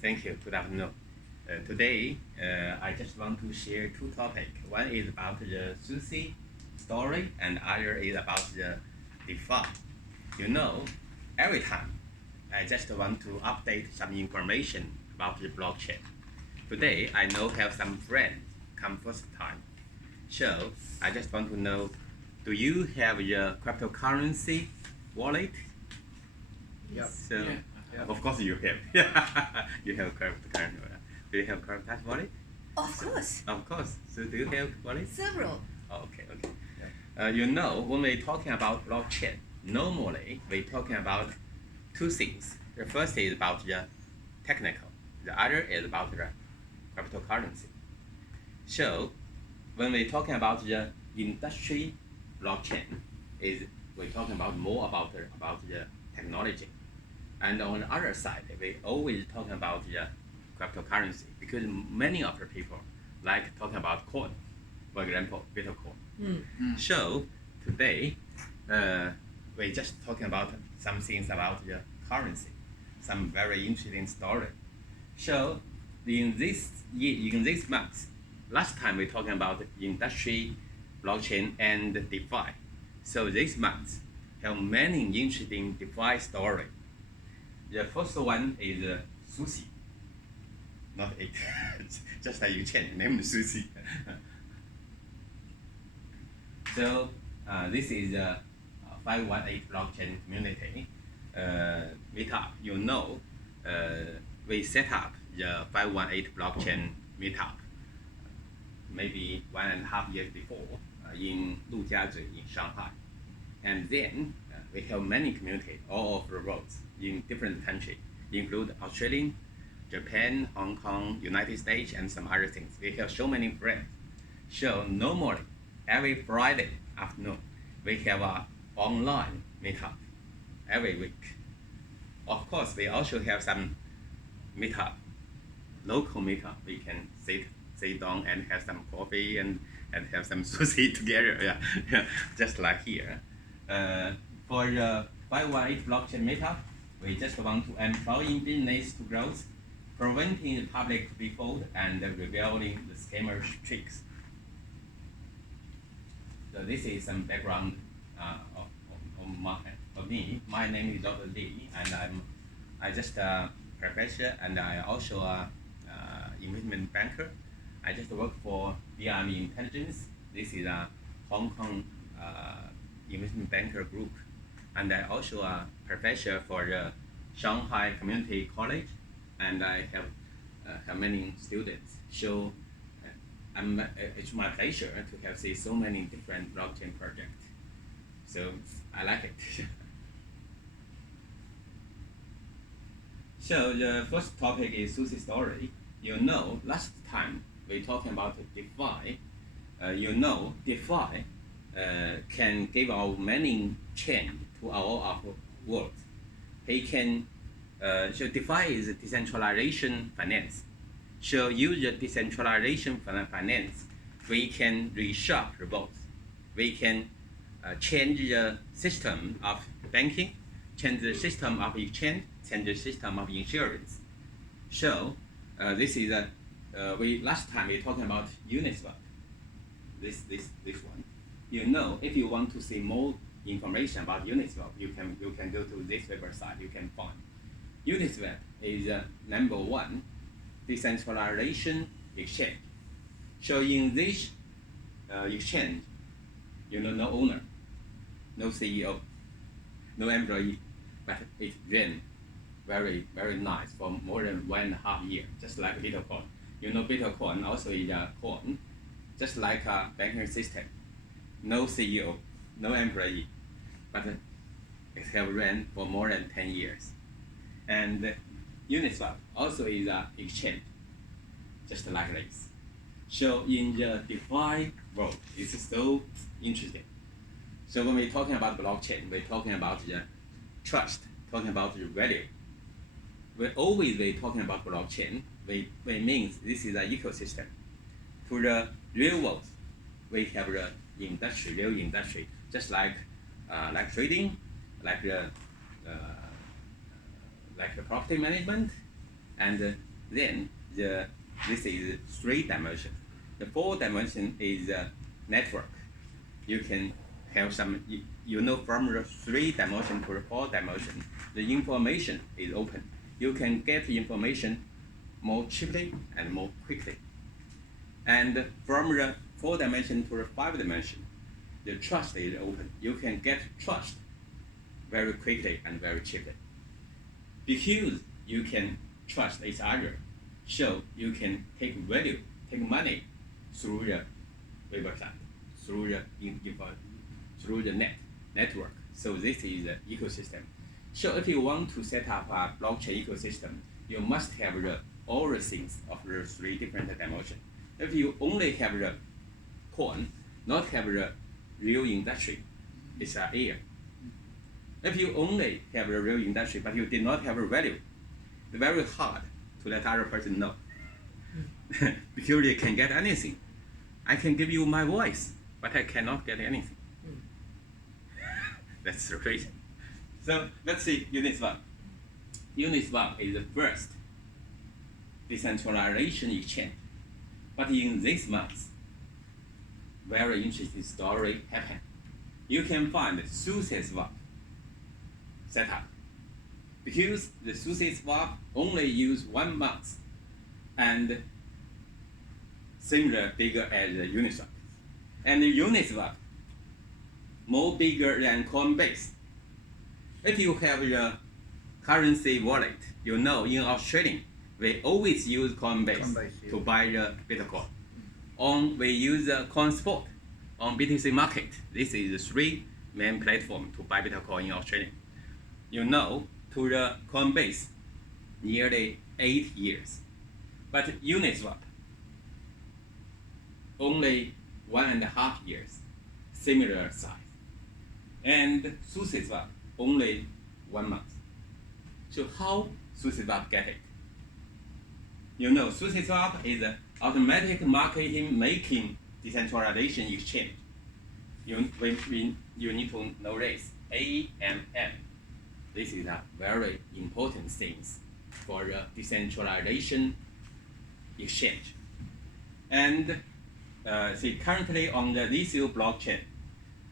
Thank you. Good afternoon. Today, I just want to share two topics. One is about the Sushi story, and other is about the DeFi. You know, every time I just want to update some information about the blockchain. Today, I know have some friends come first time. So I just want to know, do you have your cryptocurrency wallet? Yep. So, Yeah. of course you have. You have cryptocurrency. Do you have cryptocurrency wallet? Of course, Of course. So do you have wallet? several. Oh, okay. You know, when we're talking about blockchain, normally we're talking about two things. The first is about the technical. The other is about the cryptocurrency. So when we're talking about the industry blockchain, we're talking about more about the technology. And on the other side, we always talking about the cryptocurrency because many of the people like talking about coin, for example, Bitcoin. So today, we're just talking about some things about the currency, some very interesting story. So in this month, last time we talking about industry, blockchain, and DeFi. So this month have many interesting DeFi story. The first one is Sushi. Not it. Just like you change name Sushi. So this is a 518 blockchain community meetup. You know, we set up the 518 blockchain meetup maybe 1.5 years before in Lujiazui in Shanghai. And then we have many communities all over the world in different countries, include Australia, Japan, Hong Kong, United States, and some other things. We have so many friends. So normally, every Friday afternoon, we have an online meetup every week. Of course, we also have some meetup, local meetup. We can sit down and have some coffee and have some sushi together. Yeah, just like here. For the 518 blockchain meetup, we just want to employ business to growth, preventing the public to be fooled, and revealing the scammers' tricks. So this is some background of me. My name is Dr. Li, and I just a professor, and I also a investment banker. I just work for BRM Intelligence. This is a Hong Kong investment banker group, and I also a professor for the Shanghai Community College, and I have many students. So it's my pleasure to have seen so many different blockchain projects. So I like it. So the first topic is Sushi Story. You know, last time we talking about DeFi. You know, DeFi can give our many change to our world. He can, so DeFi is decentralization finance. So use the decentralization finance, we can reshuffle both. We can change the system of banking, change the system of exchange, change the system of insurance. So this is we last time we talking about Uniswap. This one. You know, if you want to see more information about Uniswap, you can go to this website. You can find Uniswap is number one decentralization exchange. So in this exchange, you know, no owner, no CEO, no employee, but it ran very nice for more than 1.5 years, just like Bitcoin. You know, Bitcoin also is a coin, just like a banking system. No CEO, no employee, but it have ran for more than 10 years. And Uniswap also is an exchange, just like this. So in the DeFi world, it's so interesting. So when we're talking about blockchain, we're talking about the trust, talking about the value. We're talking about blockchain, we means this is an ecosystem. To the real world, we have the industry, real industry, just like trading, like the like the property management, and then this is 3 dimension. The 4 dimension is network. You can have some, from the 3 dimension to the 4 dimension, the information is open. You can get the information more cheaply and more quickly. And from the 4 dimension to the 5 dimension, the trust is open. You can get trust very quickly and very cheaply. Because you can trust each other, so you can take value, take money through the website, through the network. So this is the ecosystem. So if you want to set up a blockchain ecosystem, you must have all the things of the 3 different dimensions. If you only have the coin, not have the real industry, it's an air. If you only have the real industry, but you did not have a value, it's very hard to let other person know. Because they can get anything. I can give you my voice, but I cannot get anything. That's the reason. So let's see Uniswap. Uniswap is the first decentralization exchange. But in this month, very interesting story happened. You can find Sushi Swap set up. Because the Sushi Swap only use 1 month and similar bigger as the Uniswap. And the Uniswap more bigger than Coinbase. If you have your currency wallet, in Australia, we always use Coinbase to buy the Bitcoin. We use the CoinSpot on BTC market. This is the 3 main platforms to buy Bitcoin in Australia. To the Coinbase, nearly 8 years. But Uniswap, only 1.5 years, similar size. And SushiSwap, only 1 month. So how SushiSwap get it? SushiSwap is an automatic market-making decentralization exchange. You need to know this, AMM. This is a very important thing for the decentralization exchange. And currently on the Lithium blockchain,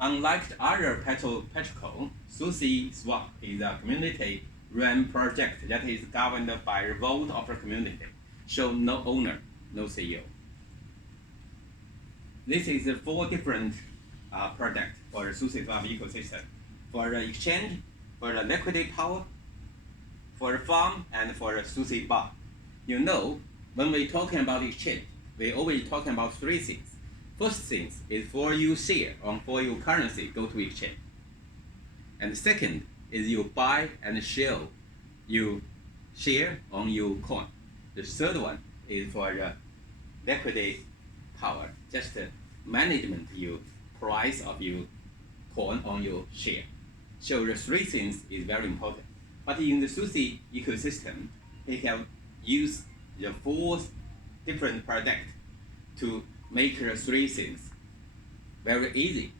unlike other protocol, SushiSwap is a community-run project that is governed by the vote of the community. So no owner, no CEO. This is the 4 different products for the SushiSwap ecosystem. For the exchange, for the liquidity power, for the farm, and for the sushi bar. When we're talking about exchange, we always talking about 3 things. First thing is for you share or for your currency go to exchange. And second is you buy and sell you share on your coin. The third one is for the liquidity power, just management your price of your coin on your share. So the 3 things is very important. But in the sushi ecosystem, they have used the 4 different products to make the 3 things very easy.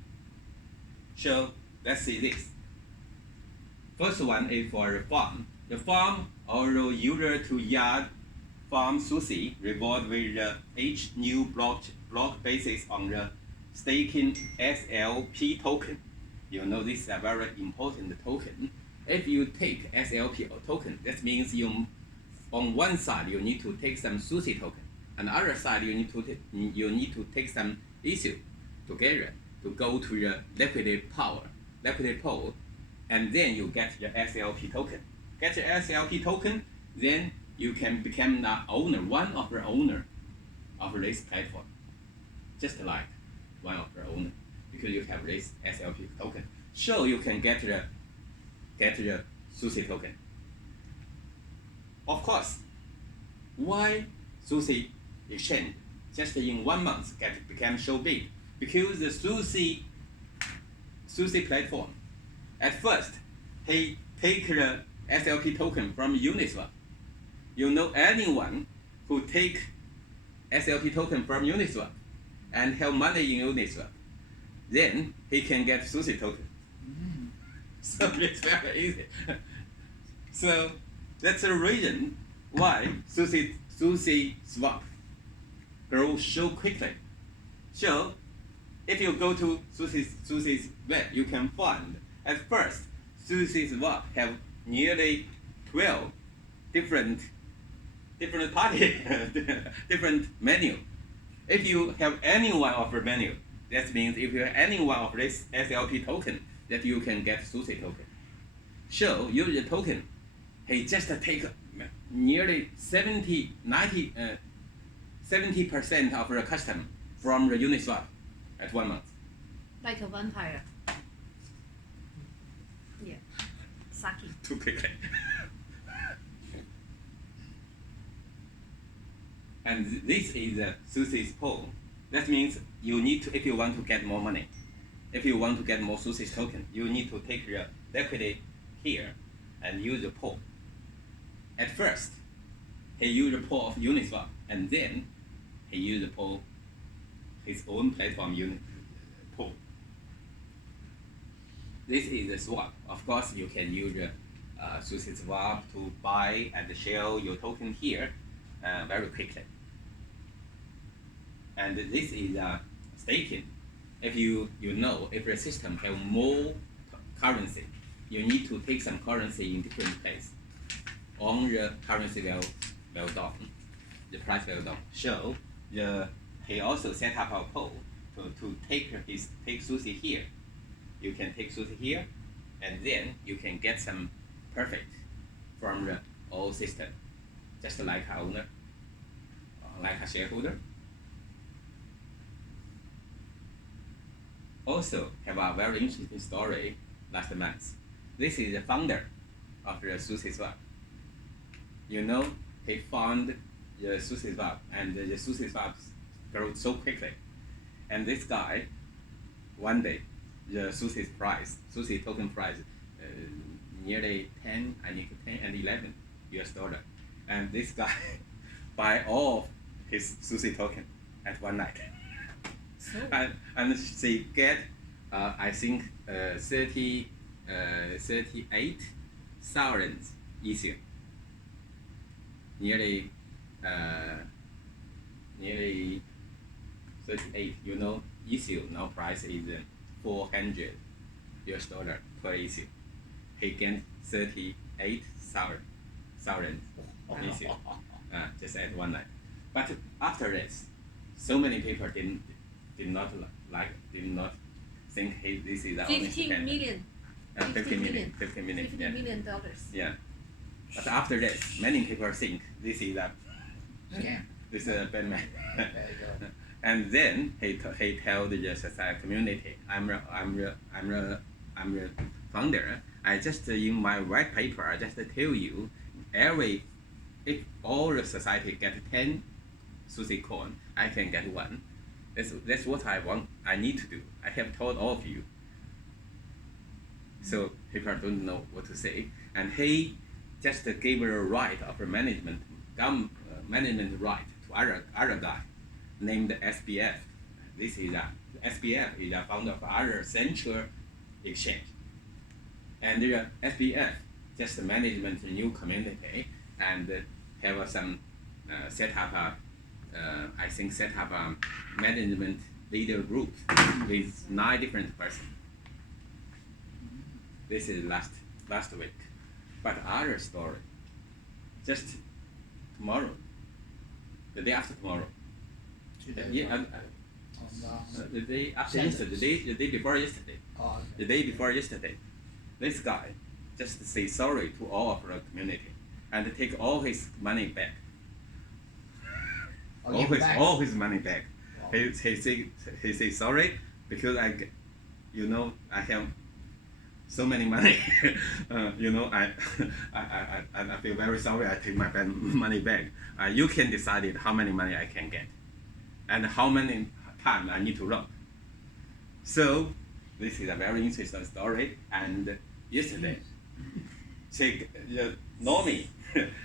So let's see this. First one is for the farm. The farm allows user to yard farm sushi reward with each new block basis on the staking SLP token. This is a very important token. If you take SLP token, that means on one side you need to take some sushi token, and the other side you need to take some issue together to go to the liquidity pool, and then you get the SLP token. Get the SLP token, then you can become the owner, one of the owner of this platform, just like one of the owner, because you have this SLP token. So you can get the sushi token. Of course, why sushi exchange just in 1 month became so big? Because the sushi platform, at first, he take the SLP token from Uniswap. Anyone who take SLP token from Uniswap and have money in Uniswap, then he can get sushi token. So it's very easy. So That's the reason why Sushi Swap grows so quickly. So if you go to Sushi's web, you can find at first Sushi Swap have nearly 12 different party, different menu. If you have any one of the menu, that means if you have any one of this SLP token, that you can get Sushi token. So use the token, he just take nearly 70% of the custom from the Uniswap at 1 month. Like a vampire. Yeah. Saki. Too quickly. And this is Sushi's pool. That means you need to, if you want to get more money, if you want to get more Sushi's token, you need to take your liquidity here and use the pool. At first, he used the pool of Uniswap, and then he used the pool, his own platform pool. This is the swap. Of course, you can use Sushi Swap to buy and sell your token here very quickly. And this is staking. If you know, if the system have more currency, you need to take some currency in different place. On the currency will down, the price will down. So he also set up a pool to take Sushi here. You can take Sushi here, and then you can get some profit from the old system, just like an owner, like a shareholder. Also have a very interesting story last month. This is the founder of the Sushi Swap. You know, he found the Sushi Swap, and the Sushi Swap grew so quickly. And this guy, one day, the Sushi token price, nearly 10 and 11 US dollar. And this guy buy all his Sushi token at one night. So. And she get, I think, 38,000 issue. Nearly 38. You know, issue now price is 400 US dollar per issue. He get 38,000 issue, just at one night. But after this, so many people did not think this is the only 15 million. 15 million. $50 million. Yeah. But after this, many people think this is a Scam. this is a bad man. There you go. And then he told the society community, I'm the founder. I just in my white paper, I just tell you, if all the society get 10 Sushi coin, I can get one. That's what I want. I need to do. I have told all of you. So people don't know what to say, and he just gave a right of the management right to other guy named SBF. This is SBF is a founder of other central exchange, and the SBF just management new community and have some set up a management leader group with 9 different persons. This is last week, but other story, just tomorrow, the day after tomorrow. The day after yesterday, the day before yesterday, Oh, okay. the day before yesterday, this guy just say sorry to all of the community and take all his money back. Oh, give it back. All his money back. Wow. He say sorry because I have so many money. I feel very sorry. I take my money back. You can decide it how many money I can get, and how many time I need to run. So this is a very interesting story. And yesterday, Nomi,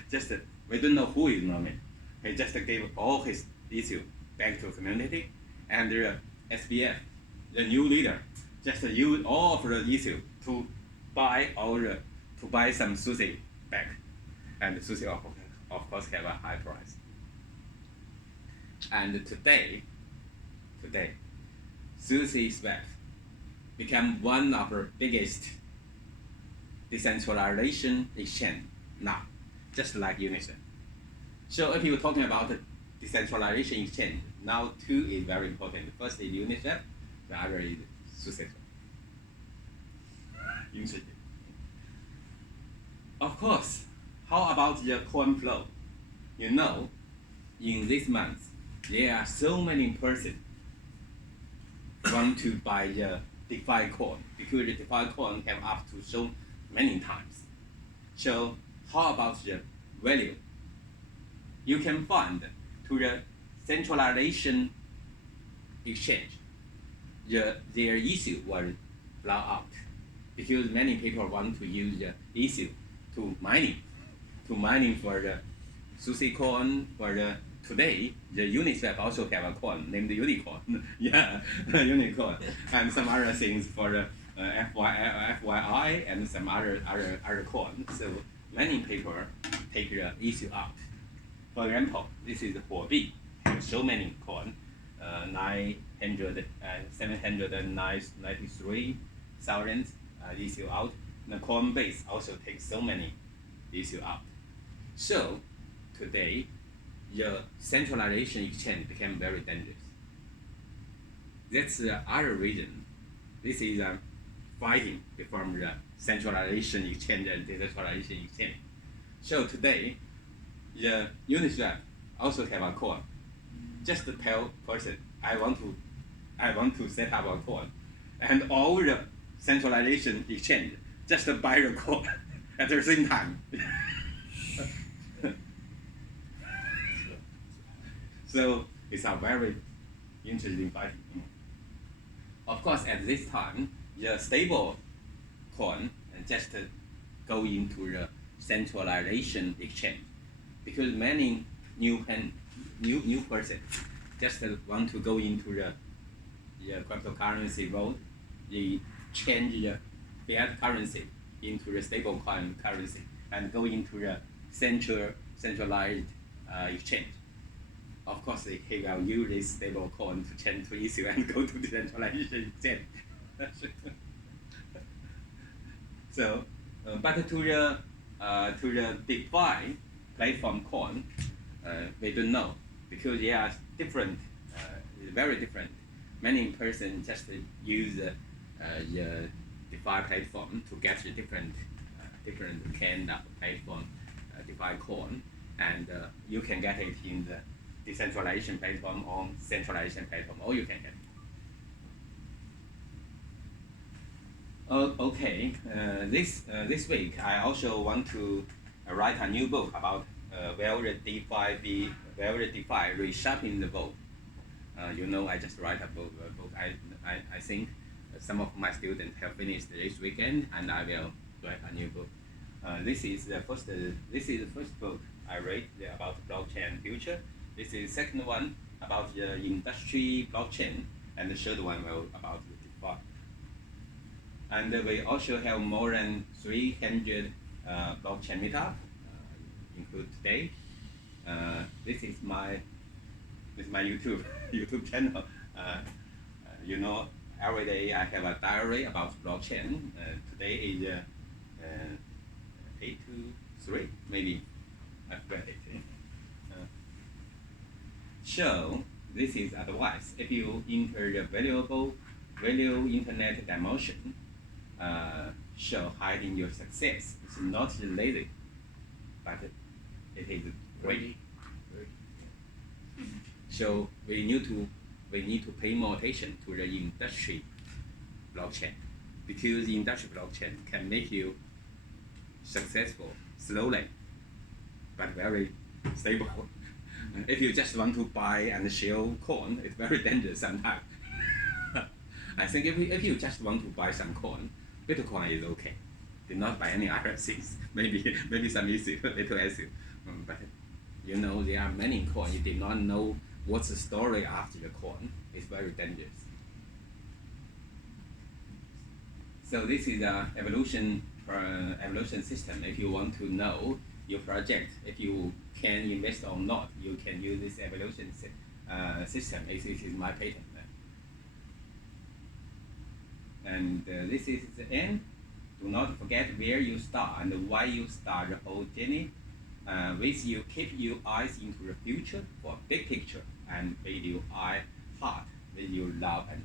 just we don't know who is Nomi. He just gave all his issue back to community, and the SBF, the new leader, just use all of the issue to buy some Sushi back. and sushi of course have a high price. And today, Sushi Swap become one of the biggest decentralization exchange now, just like Uniswap. So if you're talking about decentralization exchange, now two is very important. First is Uniswap, the other is SushiSwap. Interesting. Of course, how about the coin flow? You know, in this month, there are so many persons want to buy the DeFi coin because the DeFi coin have up to so many times. So how about the value? You can find to the centralization exchange, their issue will blow out because many people want to use the issue to mining for the Sushi coin. For the today, the Uniswap also have a coin named Unicorn. Yeah, Unicorn, and some other things for the FYI and some other coin. So many people take the issue out. For example, this is Huobi, have so many coin, 793,000 issue out. The Coinbase also takes so many issue out. So today, the centralization exchange became very dangerous. That's the other reason. This is fighting from the centralization exchange and decentralization exchange. So today, the Uniswap also have a coin. Just tell person, I want to set up a coin, and all the centralization exchange just buy the coin at the same time. So it's a very interesting fighting. Of course, at this time, the stable coin just go into the centralization exchange because many new person just want to go into the cryptocurrency road. They change the fiat currency into the stable coin currency and go into the centralized exchange. Of course, they will use this stable coin to change to issue and go to decentralization exchange. So, but to the DeFi platform coin, we don't know because they are different, very different. Many persons just use the DeFi platform to get the different kind of platform DeFi coin, and you can get it in the decentralization platform or centralization platform, or you can get it. Okay, this week I also want to write a new book about will the DeFi resharpen the world. You know, I just write a book. I think some of my students have finished this weekend, and I will write a new book. This is the first book I read about blockchain future. This is the second one about the industry blockchain, and the third one will about the DeFi. And we also have more than 300 blockchain meetup, include today. This is my YouTube channel. You know, every day I have a diary about blockchain. Today is 823 maybe. I forget it. So this is advice. If you enter the value internet dimension, show hiding your success. It's not lazy, but it is great. So we need to pay more attention to the industry blockchain because the industry blockchain can make you successful slowly, but very stable. If you just want to buy and sell coin, it's very dangerous sometimes. I think if you just want to buy some coin, Bitcoin is okay. Do not buy any other things. Maybe some issue, little issue. But you know, there are many coins. You did not know what's the story after the coin. It's very dangerous. So this is the evolution system. If you want to know your project. If you can invest or not, you can use this evaluation system. This is my patent. And this is the end. Do not forget where you start and why you start the whole journey. With you, keep your eyes into the future for big picture, and with your eye heart, with your love and